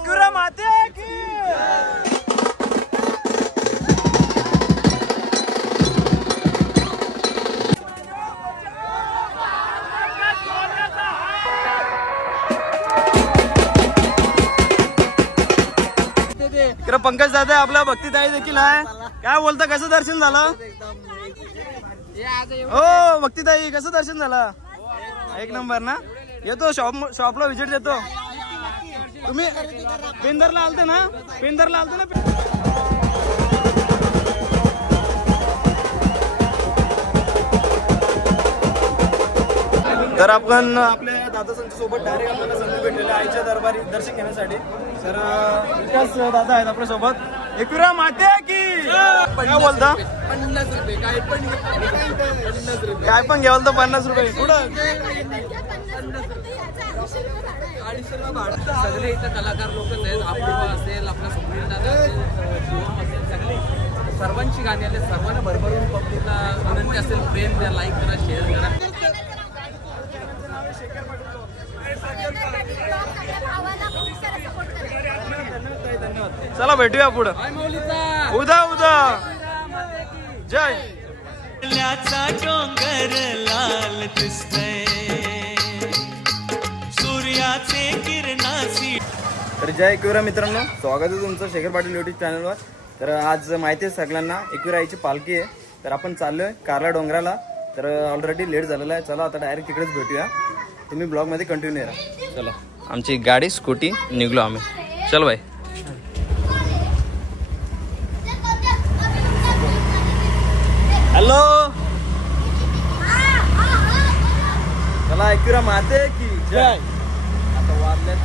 एकविरा माते की इकडे पंकज दादा आपला भक्तीताई देखील आहे. काय बोलता, कसं दर्शन झालं? हो भक्तीताई, कसं दर्शन झालं? एक नंबर ना. येतो शॉपला व्हिजिट देतो. तुम्ही पेंदरला आलते ना? तर आपण आपल्या दादा सोबत डायरेक्ट आपल्याला संधी भेटलेल्या आईच्या दरबारी दर्शन घेण्यासाठी. तर विकास दादा आहेत आपल्या सोबत. एकविरा माते की काय बोलता? 50 रुपये काय पण घ्याल तर 50 रुपये. कुठं सगळे इथं कलाकार लोकच आहेत. अपूर्वा असेल, आपला सुप्रीम दादा असेल, शिवम असेल, सगळे सर्वांची गाणी आले. सर्वांना भरभरून पब्लिकला विनंती असेल, प्रेम द्या, लाईक करा, शेअर करा. चला भेटूया पुढं उद्या जय. डोंगर लाल दिसतय सूर्याचे किरणासी. तर जय एकविरा मित्रांनो, स्वागत आहे तुमचं शेखर पाटील युट्यूब चॅनलवर. तर आज माहिती आहे सगळ्यांना एकविरा आईची पालखी आहे. तर आपण चाललोय कारला डोंगराला. तर ऑलरेडी लेट झालेला आहे. चला आता डायरेक्ट तिकडेच भेटूया. तुम्ही ब्लॉग मध्ये कंटिन्यू राहा. चला आमची गाडी स्कूटी निघलो आम्ही. चल बाय. हॅलो, चला एकविरा माते की जय. आता वाजल्यात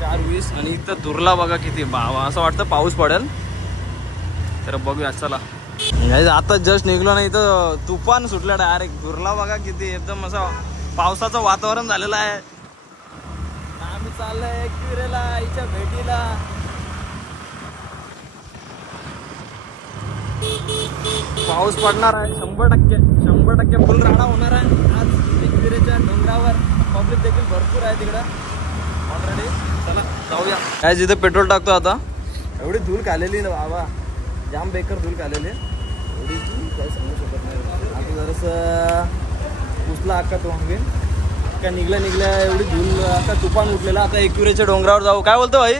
4:20 आणि इथं दुर्ला बघा किती बाबा. असं वाटतं पाऊस पडेल. तर बघूया. चला आता जस्ट निघलो ना, इथं तुफान सुटलं डायरेक्ट. दुर्ला बघा किती एकदम असं पावसाचं वातावरण झालेलं आहे. आम्ही चाललोय एकविरेला आईच्या भेटीला. पाऊस पडणार आहे 100% फुल राडा होणार आहे आज एकविरेच्या डोंगरावर. पब्लिक देखील भरपूर आहे तिकडं ऑलरेडी. चला जाऊया. काय जिथे पेट्रोल टाकतो आता. एवढी धूल खालेली ना बाबा, जाम बेकार धूल खालेली. एवढी धूल काय सांगू शकत नाही. आता जरासं पुसला अक्का तोंडवीन का निघल्या एवढी धूल. आता तुफान उठलेला. आता एकविरेच्या डोंगरावर जाऊ. काय बोलतो भाई?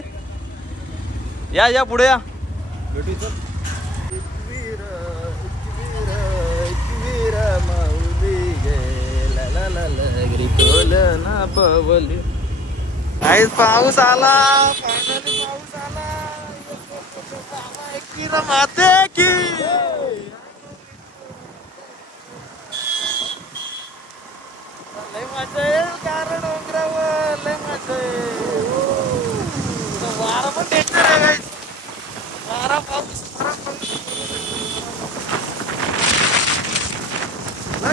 या पुढे या. भेटू. पाऊस आला, फायनली पाऊस आला. एकविरा माते की लय मजा येईल कारण डोंगरावर. लय मजा येईल. वारा पण डेंजर आहे गाईस. वारा पाऊस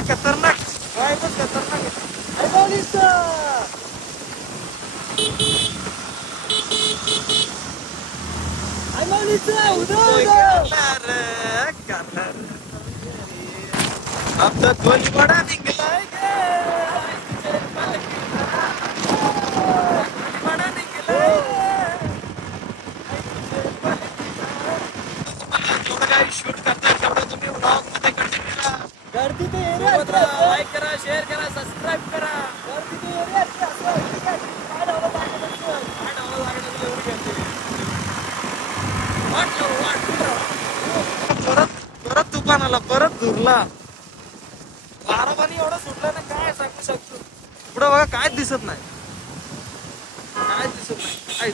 खतरनाक. काय पण खतरनाक आहे. अब तो ध्वज बड़ा निकला शूट करता तेवढं तुम्ही व्लॉग मध्ये कंटिन्यू राहा. गर्दी ते लाईक करा, शेअर करा, सबस्क्राईब करा. गर्दी ते परत तुफान आला, परत धुरला. वारा पाणी एवढं सुटलं ना, काय सांगू शकतो. पुढं बघा काय दिसत नाही. काय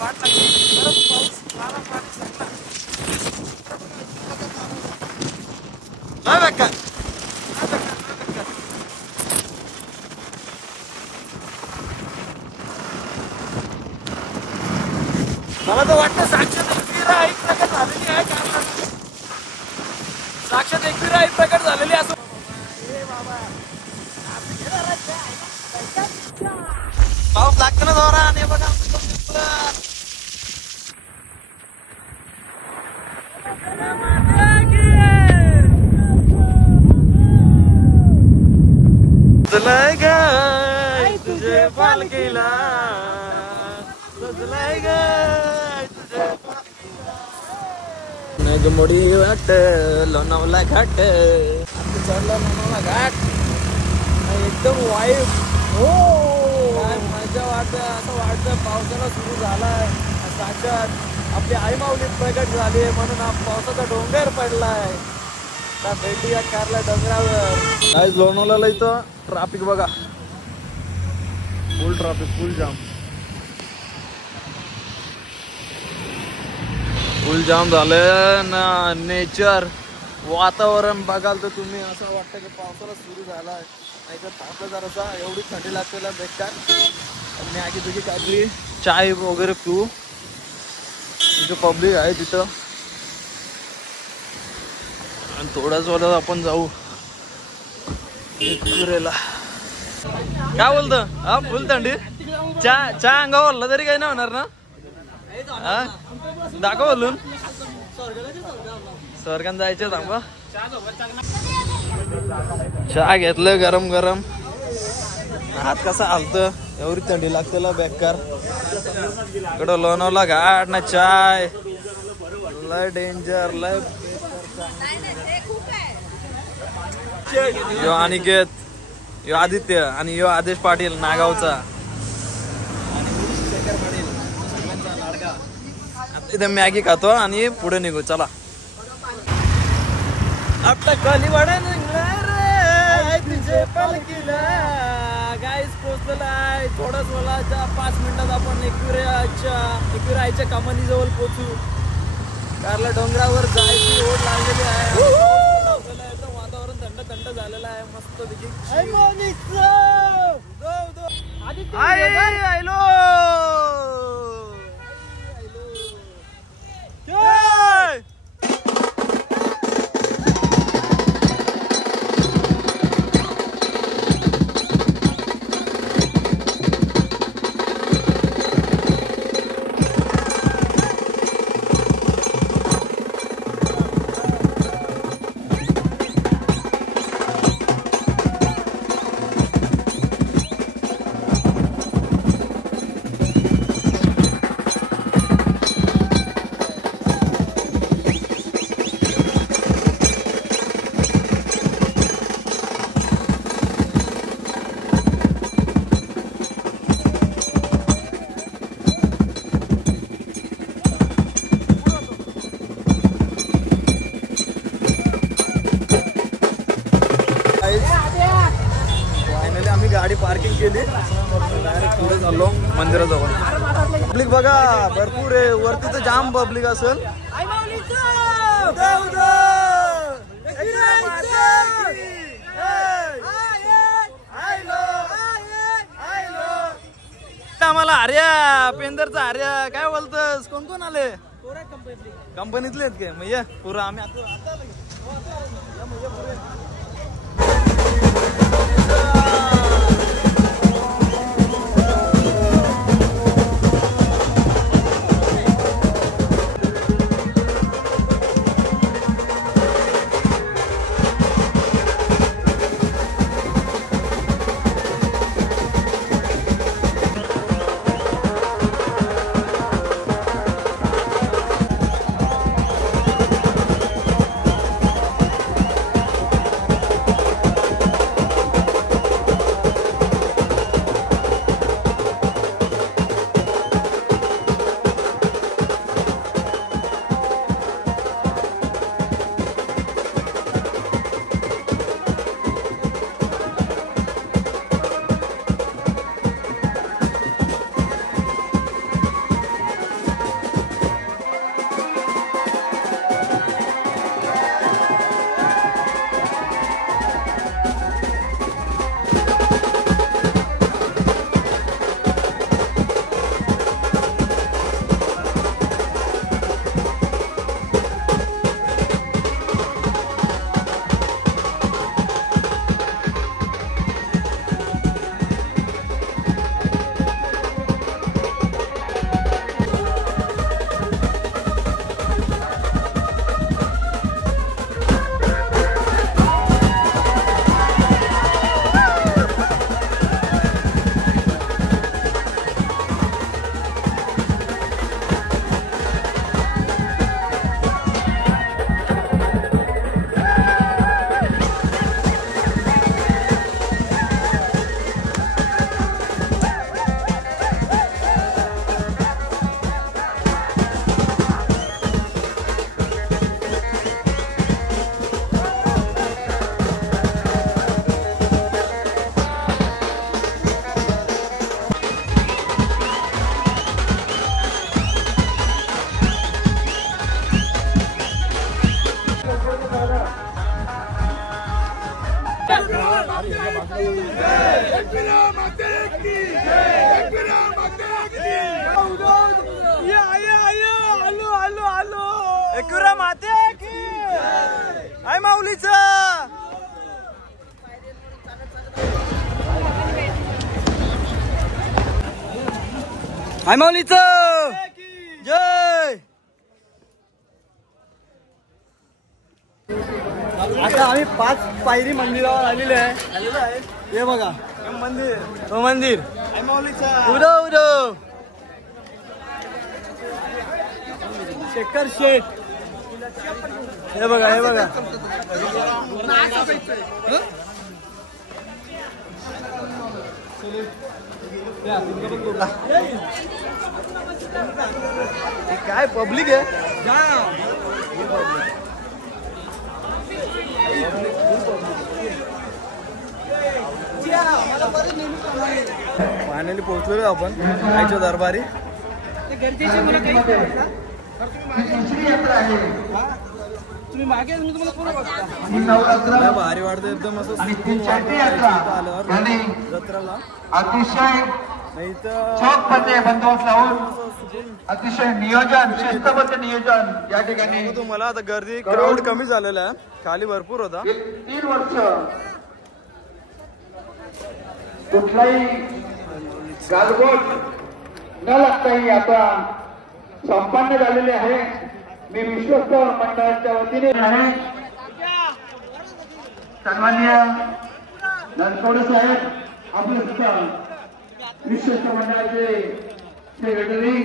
वाट लागली. परत पाऊस, वारा पाणी सुटला. नाही बेकार. मला तर वाटतं साक्षात एकविरा आई प्रकट झालेली आहे. साक्षात एकविरा आई प्रकट झालेली असं. पाऊस लागतो ना जोरा. आणि बघा पालखीला सजलाय ग तुझे नगमोडी वाट लोणावळा घाट चढला लोणावळा घाट एकदम वाईट हो काय मजा वाटत असं वाटतं पावसाला सुरू झालाय साक्षात आपली आई माऊली प्रगट झाली म्हणून हा पावसाचा डोंगर पडलाय भेटी या कारला डोंगरावर काय लोणावळ्याला इथं ट्रॅफिक बघा फुल ट्रॅफिक फुल जाम झालं ना नेचर वातावरण बघाल तर तुम्ही असं वाटतं की पावसाला सुरू झालाय नाही तर तापलं जरासा एवढी थंडी लागते बेकार मी आधी तुझी काहीतरी चाय वगैरे पिऊ तिथं पब्लिक आहे तिथं आणि थोड्याच वेळात आपण जाऊ कुरेला काय बोलतो हा फुल थंडी चहा अंगावर ओढला तरी काही नाही होणार ना हा दाखव बोलून स्वर्गात जायचं थांबा चहा घेतलं गरम गरम हात कसा हालत एवढी थंडी लागते बेकार इकडं लोणावळा घाट ना चाय लय डेंजर लय यो अनिकेत यो आदित्य आणि यो आदेश पाटील नागावचा इथे मॅगी खातो आणि पुढे निघू चला आता कलीवाडा निघणार तुझे पालखीला गाईस पोचलेला आहे थोडंच मला 5 मिनिटात आपण एकविराच्या कमानी जवळ पोचू कारला डोंगरावर जायची ओढ लागलेली आहे एकदम वातावरण थंड थंड झालेलं आहे मस्त गाडी पार्किंग केली डायरेक्ट पुढे चाललो मंदिराजवळ पब्लिक बघा भरपूर आहे वरती तर जाम पब्लिक असेल आम्हाला आर्या पेंदरचा आर्या काय बोलतस कोण कोण आले कंपनीतले आहेत काय म्हणजे पुरं आम्ही आता एकविरा माते की आई माऊलीचा आई माऊलीचा जय. आता आम्ही 5 पायरी मंदिरावर आलेलो आहे. हे बघा मंदिर, तो मंदिर आई माऊलीचा उदो शेखर शेठ. हे बघा हे बघा काय पब्लिक आहे. फायनली पोहोचलेलो आपण आईच्या दरबारी. तुम्ही मागे भारी वाटतं एकदम असं आल्यावर जत्राला. अतिशय चोखपणे बंदोबस्त लावून अतिशय नियोजन शिस्तबद्ध नियोजन या ठिकाणी. तुम्हाला आता गर्दी क्राऊड कमी झालेला आहे, खाली भरपूर होता. 3 वर्ष कुठलाही गालबोट न लागताही आता संपन्न झालेले आहे. मी विश्वस्त मंडळाच्या वतीने आहे सन्माननीय नरसोडे साहेब आपले सुद्धा विश्वस्त मंडळाचे सेक्रेटरी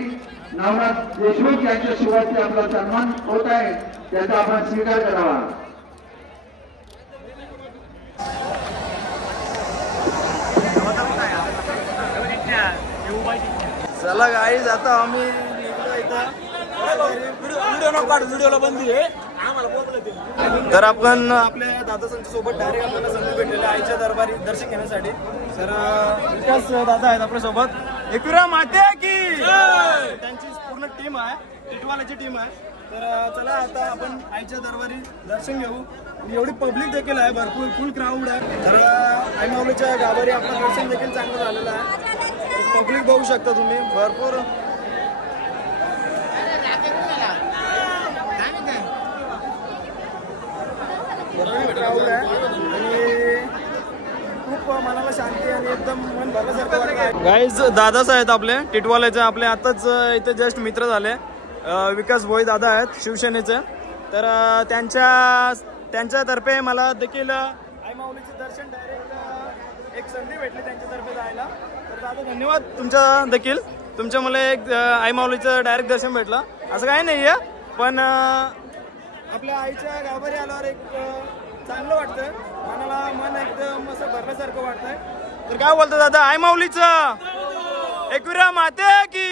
नवनाथ देशमुख यांच्या शिवाजी आपला सन्मान होत आहे, त्याचा आपण स्वीकार करावा. चला गाईज आता आम्ही निघलो इथं. व्हिडिओला बंदी आहे. तर आपण आपल्या दादा सोबत डायरेक्ट आपल्याला संधी भेटलेली आईच्या दरबारी दर्शन घेण्यासाठी. तर विकास दादा आहेत आपल्या सोबत. एकविरा माते की त्यांची पूर्ण टीम आहे, टिटवाल्याची टीम आहे. तर चला आता आपण आईच्या दरबारी दर्शन घेऊ. एवढी पब्लिक देखील आहे, भरपूर फुल क्राऊड आहे. तर आई माऊलीच्या गाभारी आपलं दर्शन देखील चांगलं झालेलं आहे. पब्लिक बघू शकता तुम्ही, भरपूर क्राऊड आहे आणि खूप मनाला शांती आणि एकदम मन भरल्यासारखं वाटतं. गाईज दादाच आहेत आपले टिटवाल्याचे. आपले आताच इथे जस्ट मित्र झाले विकास भोई दादा आहेत शिवसेनेचे. तर त्यांच्यातर्फे मला देखील आई माऊलीचे दर्शन डायरेक्ट एक संधी भेटली त्यांच्यातर्फे जायला. तर दादा धन्यवाद तुमच्या देखील. तुमच्या मला एक आई माऊलीचं डायरेक्ट दर्शन भेटलं. असं काही नाही आहे, पण आपल्या आईच्या गाभारी आल्यावर एक चांगलं वाटतं, मनाला मन एकदम असं भरल्यासारखं वाटतंय. तर काय बोलतो दादा आई माऊलीचं एकविरा माते की.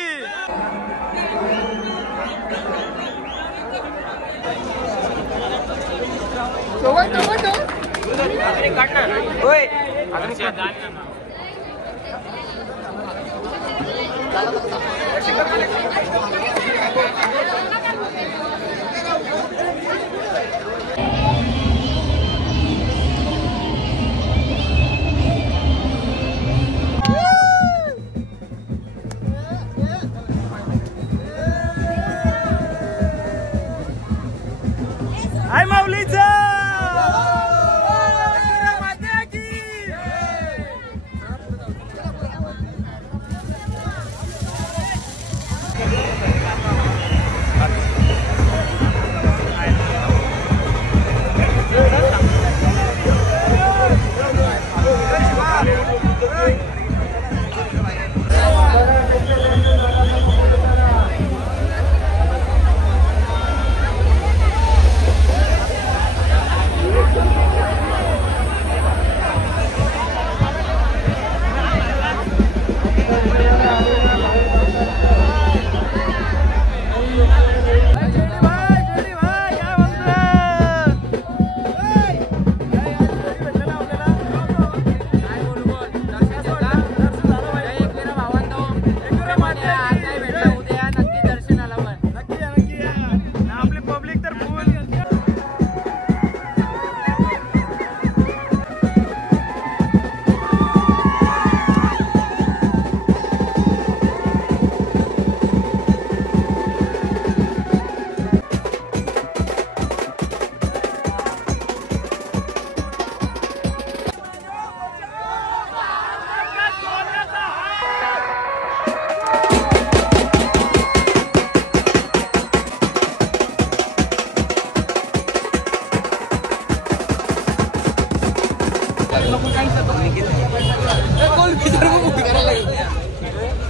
आई माऊलीचा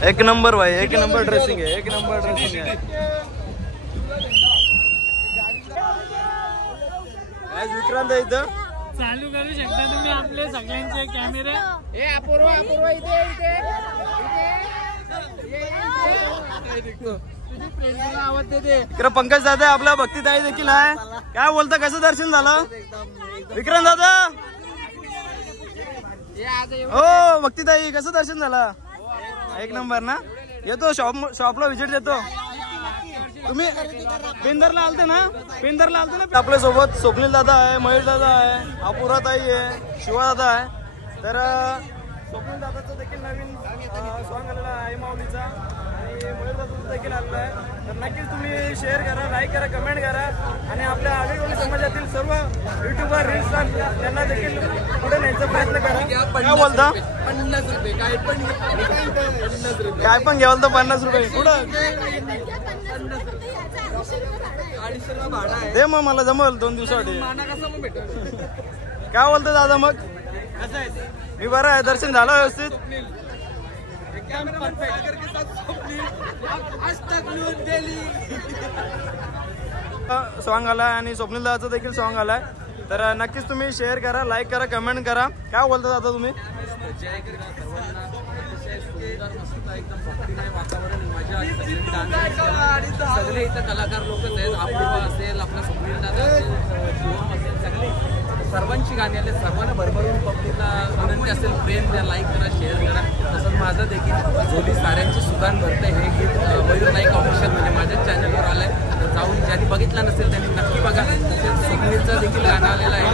एक नंबर भाई, एक नंबर ड्रेसिंग आहे, एक नंबर ड्रेसिंग आहे. विक्रांत आहे इथं. चालू करू शकता तुम्ही आपले सगळ्यांचे कॅमेरे. इकडे पंकज दादा आपला भक्तीताई देखील आहे. काय बोलता, कसं दर्शन झालं विक्रांत दादा? हो भक्तीताई, कसं दर्शन झालं? एक नंबर ना. येतो शॉपला व्हिजिट देतो. तुम्ही पेंदरला आलते ना? पेंदरला आलते ना. आपल्या सोबत स्वप्नील दादा आहे, महेश दादा आहे, अपुरा ताई आहे, शिवा दादा आहे. तर स्वप्नील दादाचं देखील नवीन सॉन्ग आलेला आहे माऊलीचा आणि महेश दादाचं देखील आलेला आहे. तर नक्कीच तुम्ही शेअर करा, लाईक करा, कमेंट करा आणि आपल्या आगळीकोळी समाजातील सर्व युट्यूबर रील्स त्यांना देखील पुढे न्यायचा प्रयत्न करा. काय बोलता? 50 रुपये काय पण 50 रुपये काय पण घ्याल तर 50 रुपये कुठं भाडा आहे. दे मग, मला जमल 2 दिवसासाठी. माना कसा मग भेटेल? काय बोलतो दादा मग? कसं आहे? मी बरं आहे, दर्शन झालं व्यवस्थित. एकदम परफेक्ट. आज तक न्यूज दिल्ली सॉन्ग आलाय आणि स्वप्नील दादाचं देखील सॉन्ग आलाय. तर नक्कीच तुम्ही शेअर करा, लाईक करा, कमेंट करा. काय बोलता दादा तुम्ही? जय करा सर्वांना. अतिशय सुंदर मस्त एकदम भक्तिमय वातावरण, मजा सगळे इथं कलाकार लोकच आहेत. अपूर्वा असेल, आपला सुनील दादा असेल, शिवम असेल, सगळे सर्वांची गाणी आले. सर्वांना भरभरून पब्लिकला विनंती असेल, प्रेम द्या, लाईक करा, शेअर करा. तसंच माझं देखील झोली साऱ्यांची सुदान भरते हे गीत मयूर नाईक ऑफिशियल म्हणजे माझ्याच चॅनलवर आलंय. तर जाऊन ज्यांनी बघितलं नसेल त्यांनी नक्की बघा. तसेच सुनीलचं देखील गाणं आलेलं आहे,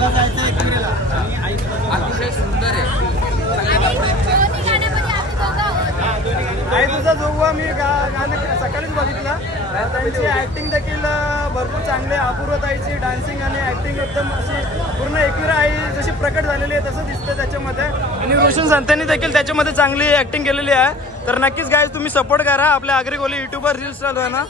अतिशय सुंदर आहे. आई तुझा जोगवा मी गाणं सकाळीच बघितलं. त्यांची ऍक्टिंग देखील भरपूर चांगली आहे. अपूर्वताईची डान्सिंग आणि ऍक्टिंग एकदम अशी पूर्ण एकविरा आई जशी प्रकट झालेली आहे तसं दिसतं त्याच्यामध्ये. आणि रोशन संतांनी देखील त्याच्यामध्ये चांगली ऍक्टिंग केलेली आहे. तर नक्कीच गाईज तुम्ही सपोर्ट करा आपल्या आगरीकोली युट्यूबर रील्स चालू आहे ना.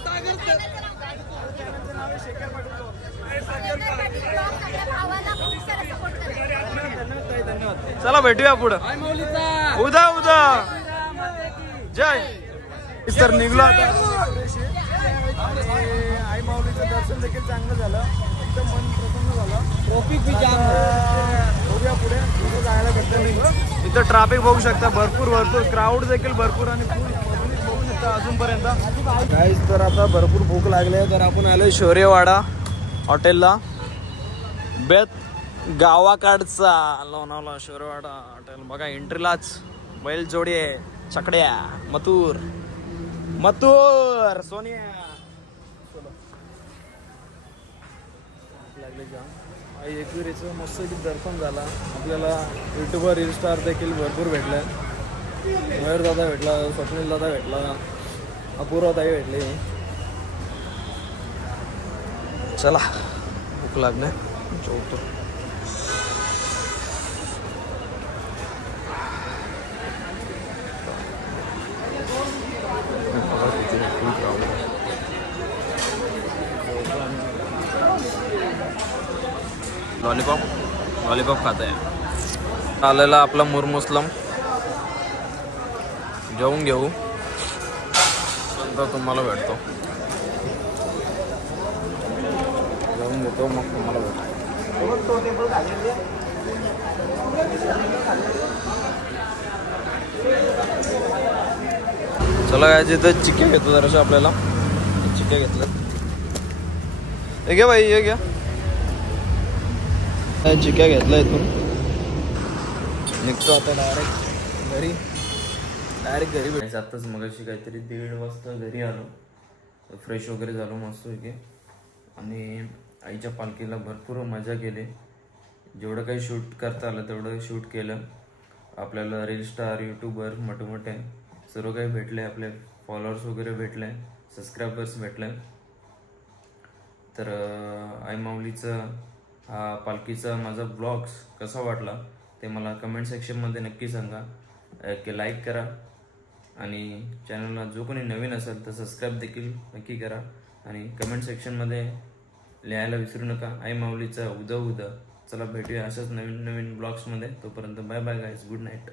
चला भेटूया पुढं उद्या उद्या. जय सर निघलो आता. आई माऊलीचं दर्शन देखील चांगलं झालं, एकदम मन प्रसन्न झालं. ट्रॉफिक बी जाम बघूया पुढे कुठं जायला भेटलं नाही. इथं ट्रॅफिक बघू शकता, भरपूर क्राऊड देखील भरपूर आणि बघू शकता अजूनपर्यंत. गाईज तर आता भरपूर भूक लागली आहे. तर आपण आलोय शौर्यवाडा हॉटेलला. बेत गावाकडचा लोणावळा शौर्यवाडा हॉटेल. बघा एंट्रीलाच बैल जोडी आहे, छकड्या, मथुर सोनिया. लागले जाम. आई एकविरीचं मस्त दर्शन झाला. आपल्याला युट्यूबर रील स्टार देखील भरपूर भेटले. मयूर दादा भेटला, स्वप्नील दादा भेटला, अपूर्वा ताई भेटले. चला भूक लागले, जेवतो. लॉलीपॉप खात आहे. आलेला आपला मुरमुसलम जेवून घेऊ, नंतर तुम्हाला भेटतो. जेवून घेतो मग तुम्हाला भेटतो. चला काय जिथं चिक्के घेतो जराशा. आपल्याला चिक्के घेतलं. हे घ्या बाई, हे घ्या. चिक्या घेतला इथून निघतो आता डायरेक्ट घरी भेटायचं. आत्ताच मगाशी काहीतरी 1:30 वाजता घरी आलो, फ्रेश वगैरे झालो मस्त पैकी. आणि आईच्या पालखीला भरपूर मजा केली. जेवढं काही शूट करता आलं तेवढं शूट केलं. आपल्याला रील स्टार, यूट्यूबर मोठे सर्व काही भेटले. आपले फॉलोअर्स वगैरे भेटले, सबस्क्रायबर्स भेटले. तर आई माऊलीचं हा पालखीचा माझा ब्लॉग्स कसा वाटला ते मला कमेंट सेक्शनमध्ये नक्की सांगा. लाईक करा आणि चॅनलला जो कोणी नवीन असेल तर सबस्क्राईब देखील नक्की करा. आणि कमेंट सेक्शनमध्ये लिहायला विसरू नका आई माऊलीचा उदा. चला भेटूया अशाच नवीन ब्लॉग्समध्ये. तोपर्यंत bye bye guys, good night.